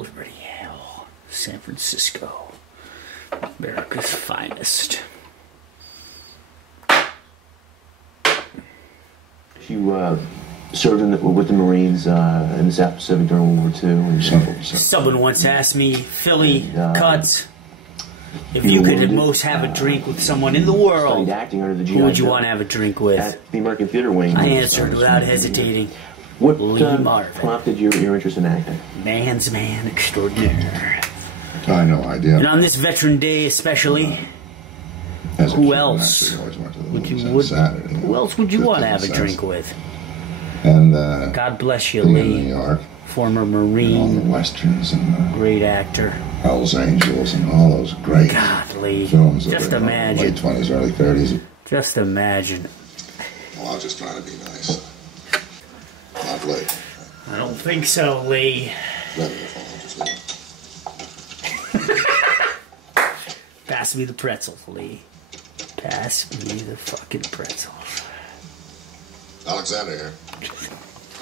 Liberty Ale, San Francisco, America's finest. You served with the Marines in the South Pacific during World War II. Someone once asked me, Philly Cuts, if you could most have a drink with someone in the world, who would you want to have a drink with? At the American Theater Wing. I answered without hesitating, What Lee Marvin. prompted your interest in acting? Man's man extraordinaire. I had no idea. And on this Veteran Day especially, who else would you want to have a drink with? And God bless you, in Lee. New York, Former all the Marine, westerns and great actor. Hell's Angels and all those great God, Lee. films of Just the imagine. late 20s, early 30s. Just imagine. Well, I was just trying to be nice. Not late. I don't think so, Lee. Pass me the pretzels, Lee. Pass me the fucking pretzels. Alexander here.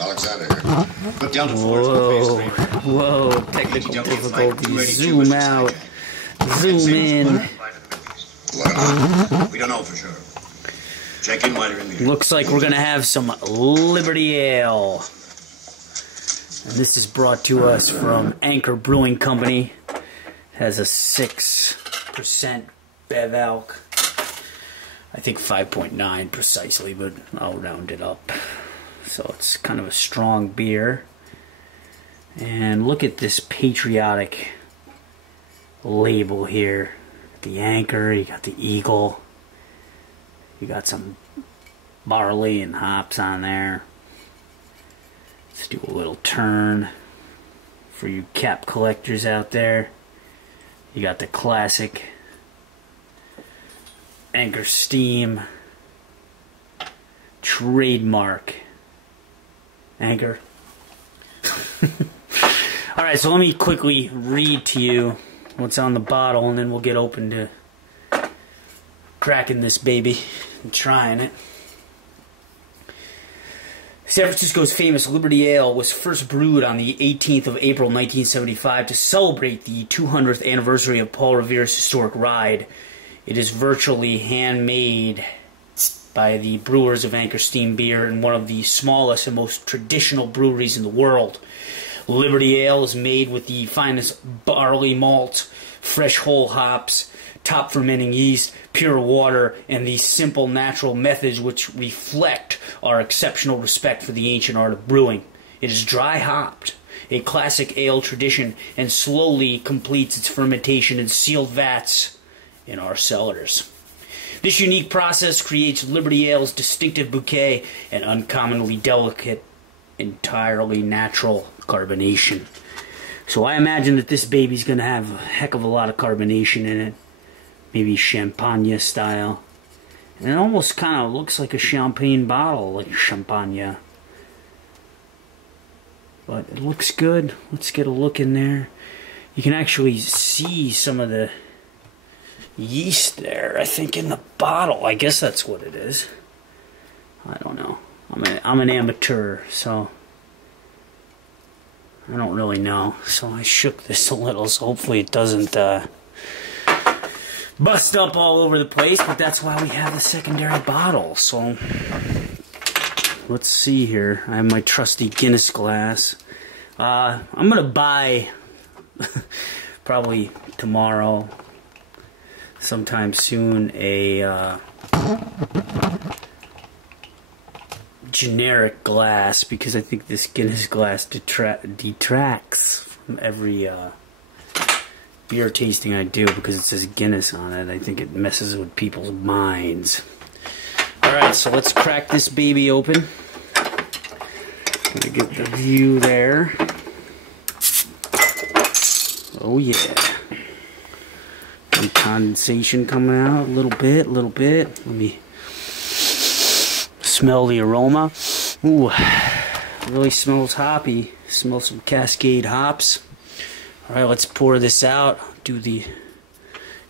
Alexander here. Put down the Whoa, whoa, technical difficulties. Zoom out. Zoom in. We don't know for sure. Check in while you're in the Looks like we're gonna have some Liberty Ale. And this is brought to us from Anchor Brewing Company. Has a 6% Bev Alc. I think 5.9 precisely, but I'll round it up. So it's kind of a strong beer. And look at this patriotic label here. The anchor, you got the eagle. You got some barley and hops on there. Let's do a little turn for you cap collectors out there. You got the classic Anchor Steam trademark Anchor. Alright, so let me quickly read to you what's on the bottle, and then we'll get open to cracking this baby and trying it. San Francisco's famous Liberty Ale was first brewed on the 18th of April 1975 to celebrate the 200th anniversary of Paul Revere's historic ride. It is virtually handmade by the brewers of Anchor Steam Beer in one of the smallest and most traditional breweries in the world. Liberty Ale is made with the finest barley malt, fresh whole hops, top fermenting yeast, pure water, and these simple natural methods which reflect our exceptional respect for the ancient art of brewing. It is dry hopped, a classic ale tradition, and slowly completes its fermentation in sealed vats in our cellars. This unique process creates Liberty Ale's distinctive bouquet and uncommonly delicate, entirely natural carbonation. So I imagine that this baby's going to have a heck of a lot of carbonation in it. Maybe champagne style. And it almost kind of looks like a champagne bottle, like champagne. But it looks good. Let's get a look in there. You can actually see some of the yeast there, I think, in the bottle. I guess that's what it is. I don't know. I'm an amateur, so I don't really know. So I shook this a little, so hopefully it doesn't bust up all over the place, but that's why we have the secondary bottle. So let's see here. I have my trusty Guinness glass. I'm gonna buy probably tomorrow, sometime soon, a generic glass, because I think this Guinness glass detracts from every beer tasting I do, because it says Guinness on it. I think it messes with people's minds. Alright, so let's crack this baby open. Gonna get the view there. Oh yeah. Some condensation coming out a little bit. Let me smell the aroma. Ooh, really smells hoppy. Smells some Cascade hops. Alright, let's pour this out. Do the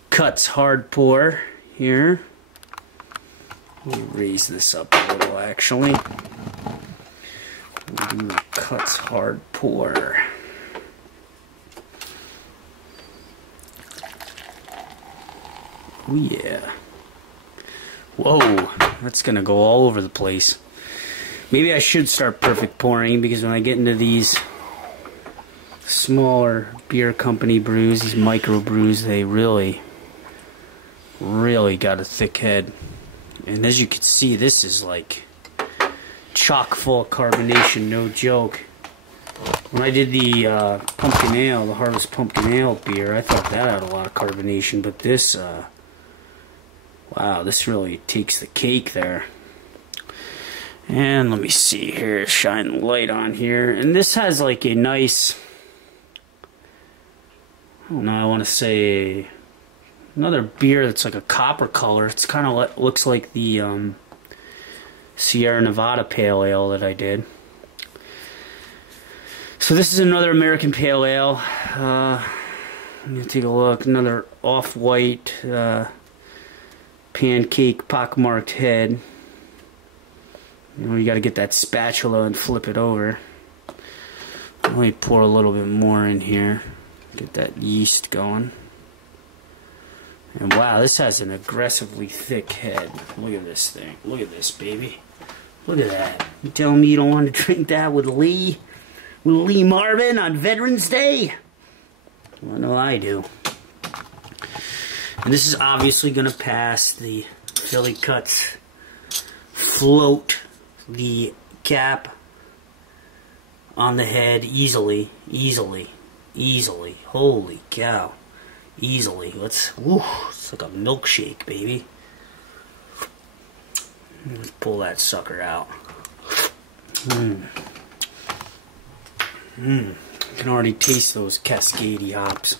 Cuts hard pour here. Let me raise this up a little, actually. We'll do the Cuts hard pour. Oh yeah. Whoa, that's gonna go all over the place. Maybe I should start perfect pouring, because when I get into these smaller beer company brews, these micro brews, they really got a thick head. And as you can see, this is like chock full of carbonation, no joke. When I did the pumpkin ale, the Harvest Pumpkin Ale beer, I thought that had a lot of carbonation, but this, wow, this really takes the cake there. And let me see here, shine the light on here. And this has like a nice, I don't know, I want to say another beer that's like a copper color. It's kind of looks like the Sierra Nevada Pale Ale that I did. So this is another American Pale Ale. Let me take a look. Another off-white pancake pockmarked head. You know, you got to get that spatula and flip it over. Let me pour a little bit more in here. Get that yeast going. And wow, this has an aggressively thick head. Look at this thing. Look at this, baby. Look at that. You telling me you don't want to drink that with Lee Marvin on Veterans Day? Well, no, I do. And this is obviously going to pass the Philly Cuts float the cap on the head easily. Holy cow. Easily. It's like a milkshake, baby. Let's pull that sucker out. You can already taste those Cascade hops.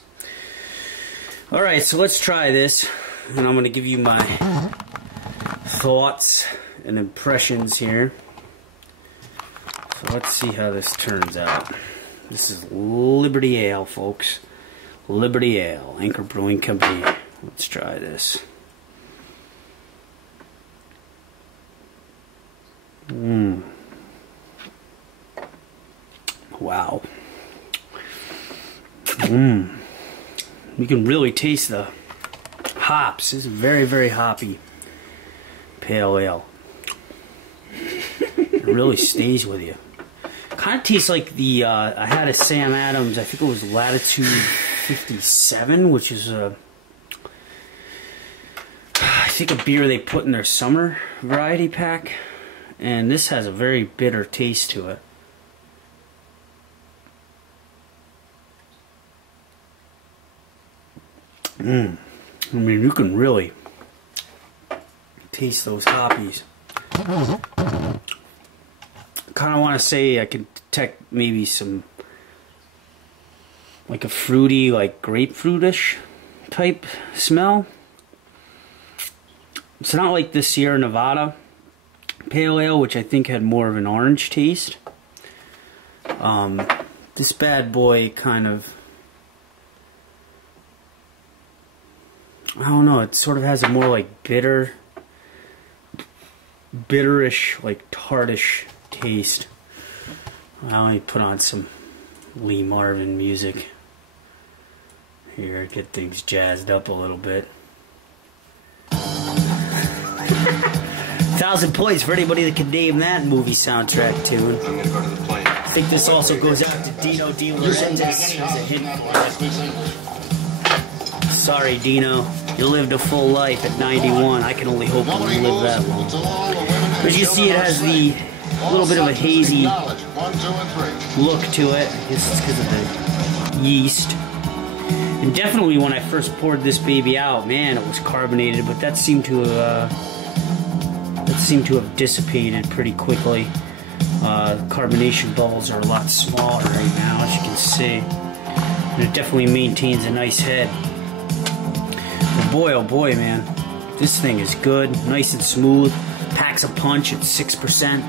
Alright, so let's try this. And I'm going to give you my thoughts and impressions here. So let's see how this turns out. This is Liberty Ale, folks. Liberty Ale, Anchor Brewing Company. Let's try this. Wow. You can really taste the hops. This is very, very hoppy pale ale. It really stays with you. Kind of tastes like the, I had a Sam Adams, I think it was Latitude 57, which is I think a beer they put in their summer variety pack. And this has a very bitter taste to it. I mean, you can really taste those hoppies. Kind of want to say I can detect maybe some, like a fruity, like grapefruitish type smell. It's not like the Sierra Nevada Pale Ale, which I think had more of an orange taste. This bad boy kind of, I don't know, it sort of has a more like bitterish, like tartish taste. Let me put on some Lee Marvin music here, get things jazzed up a little bit. 1,000 points for anybody that can name that movie soundtrack tune. I'm gonna go to the plane. I think this also goes out to Dino De Laurentiis as a hint for it. Sorry, Dino. You lived a full life at 91. I can only hope you don't live that long. As you see, it has the little bit of a hazy look to it. I guess it's because of the yeast. And definitely when I first poured this baby out, man, it was carbonated, but that seemed to have dissipated pretty quickly. Carbonation bubbles are a lot smaller right now, as you can see. And it definitely maintains a nice head. But boy, oh boy, man, this thing is good, nice and smooth. Packs a punch at 6%.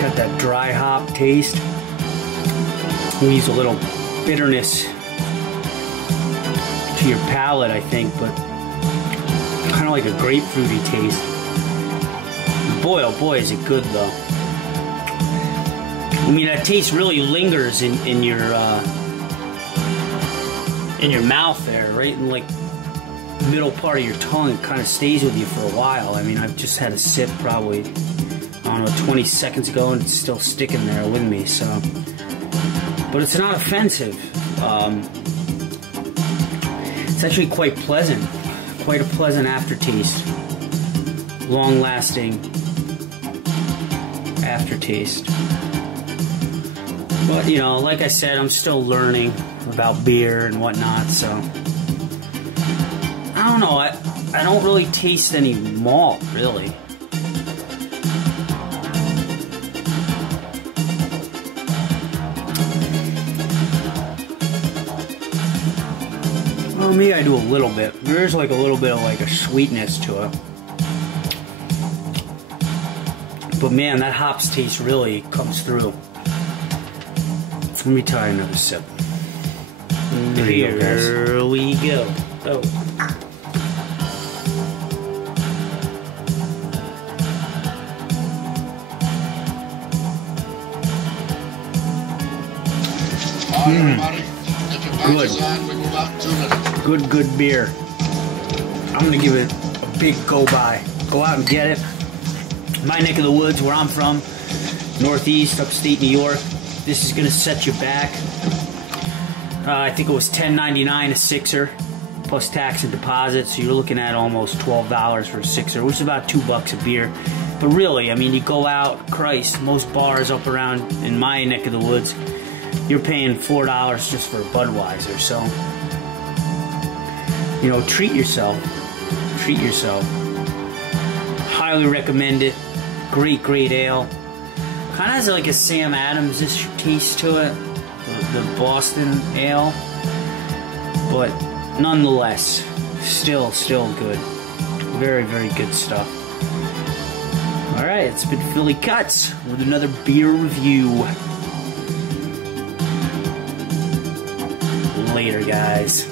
Got that dry hop taste. Leaves a little bitterness to your palate, I think, but kind of like a grapefruity taste. Boy, oh boy, is it good though. I mean, that taste really lingers in your mouth there, right in like middle part of your tongue. It kind of stays with you for a while. I mean, I've just had a sip probably, I don't know, 20 seconds ago, and it's still sticking there with me. So, but it's not offensive. It's actually quite pleasant, quite a pleasant aftertaste, long-lasting aftertaste. But, you know, like I said, I'm still learning about beer and whatnot, so I don't know, I don't really taste any malt, really. Well, maybe I do a little bit. There's like a little bit of like a sweetness to it. But man, that hops taste really comes through. Let me try another sip. Here we go. Oh. Good. Good beer. I'm gonna give it a big go buy. Go out and get it. My neck of the woods, where I'm from, Northeast, upstate New York. This is gonna set you back. I think it was $10.99 a sixer, plus tax and deposit. So you're looking at almost $12 for a sixer, which is about $2 a beer. But really, I mean, you go out, Christ, most bars up around in my neck of the woods, you're paying $4 just for a Budweiser. So, you know, treat yourself. Treat yourself. Highly recommend it. Great ale. Kind of has like a Sam Adams-ish taste to it, the Boston ale, but nonetheless, still good. Very good stuff. All right, it's been Philly Cuts with another beer review. Later, guys.